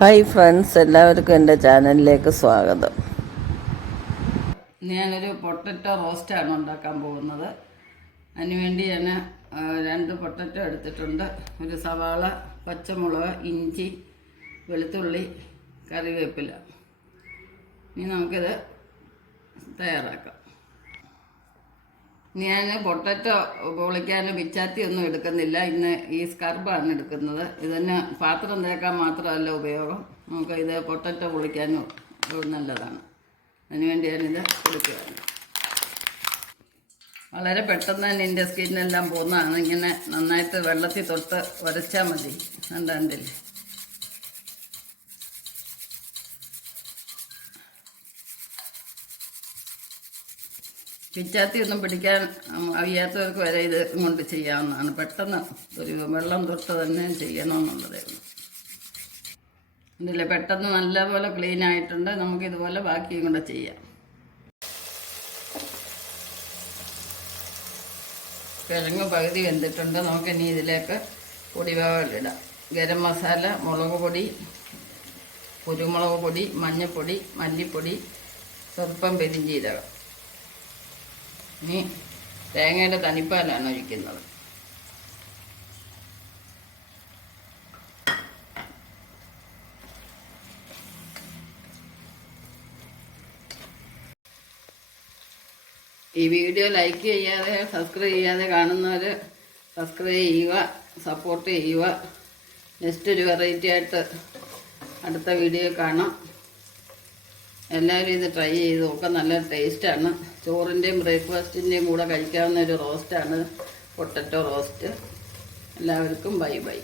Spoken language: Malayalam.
ഹായ് ഫ്രണ്ട്സ്, എല്ലാവർക്കും എൻ്റെ ചാനലിലേക്ക് സ്വാഗതം. ഞാനൊരു പൊട്ടറ്റോ റോസ്റ്റാണ് ഉണ്ടാക്കാൻ പോകുന്നത്. അതിനുവേണ്ടി ഞാൻ 2 പൊട്ടറ്റോ എടുത്തിട്ടുണ്ട്. ഒരു സവാള, പച്ചമുളക്, ഇഞ്ചി, വെളുത്തുള്ളി, കറിവേപ്പില. ഇനി നമുക്കിത് തയ്യാറാക്കാം. ഞാൻ പൊട്ടറ്റോ പൊളിക്കാൻ പിച്ചാത്തി ഒന്നും എടുക്കുന്നില്ല. ഇന്ന് ഈ സ്കർബാണ് എടുക്കുന്നത്. ഇതിന് പാത്രം തേക്കാൻ മാത്രമല്ല ഉപയോഗം, നമുക്ക് ഇത് പൊട്ടറ്റോ പൊളിക്കാനും നല്ലതാണ്. അതിനുവേണ്ടി ഞാനിത് എടുക്കുകയാണ്. വളരെ പെട്ടെന്ന് തന്നെ എൻ്റെ സ്കിന്നെല്ലാം പോകുന്നതാണ്. ഇങ്ങനെ നന്നായിട്ട് വെള്ളത്തിൽ തൊട്ട് ഉരച്ചാൽ മതി. കണ്ടില്ലേ? പിച്ചാത്തി ഒന്നും പിടിക്കാൻ അറിയാത്തവർക്ക് വരെ ഇത് കൊണ്ട് ചെയ്യാവുന്നതാണ്. പെട്ടെന്ന് ഒരു വെള്ളം തൊട്ട് തന്നെ ചെയ്യണമെന്നുള്ളതേ ഉള്ളൂ. ഇതിൽ പെട്ടെന്ന് നല്ലപോലെ ക്ലീൻ ആയിട്ടുണ്ട്. നമുക്കിതുപോലെ ബാക്കിയും കൂടെ ചെയ്യാം. കിഴങ്ങ് പകുതി വെന്തിട്ടുണ്ട്. നമുക്കിനി ഇതിലേക്ക് പൊടിവകകളിടാം. ഗരം മസാല, മുളക് പൊടി, കുരുമുളക് പൊടി, മഞ്ഞൾപ്പൊടി, മല്ലിപ്പൊടി, സ്വല്പം പെരിഞ്ചീരകം. ഇനി തേങ്ങയുടെ തനിപ്പാലാണ് ഒഴിക്കുന്നത്. ഈ വീഡിയോ ലൈക്ക് ചെയ്യാതെ സബ്സ്ക്രൈബ് ചെയ്യാതെ കാണുന്നവർ സബ്സ്ക്രൈബ് ചെയ്യുക, സപ്പോർട്ട് ചെയ്യുക. നെക്സ്റ്റ് ഒരു വെറൈറ്റി ആയിട്ട് അടുത്ത വീഡിയോ കാണാം. എല്ലാവരും ഇത് ട്രൈ ചെയ്ത് നോക്കാം. നല്ല ടേസ്റ്റാണ്. ചോറിൻ്റെയും ബ്രേക്ക്ഫാസ്റ്റിൻ്റെയും കൂടെ കഴിക്കാവുന്ന ഒരു റോസ്റ്റാണ് പൊട്ടറ്റോ റോസ്റ്റ്. എല്ലാവർക്കും ബൈ ബൈ.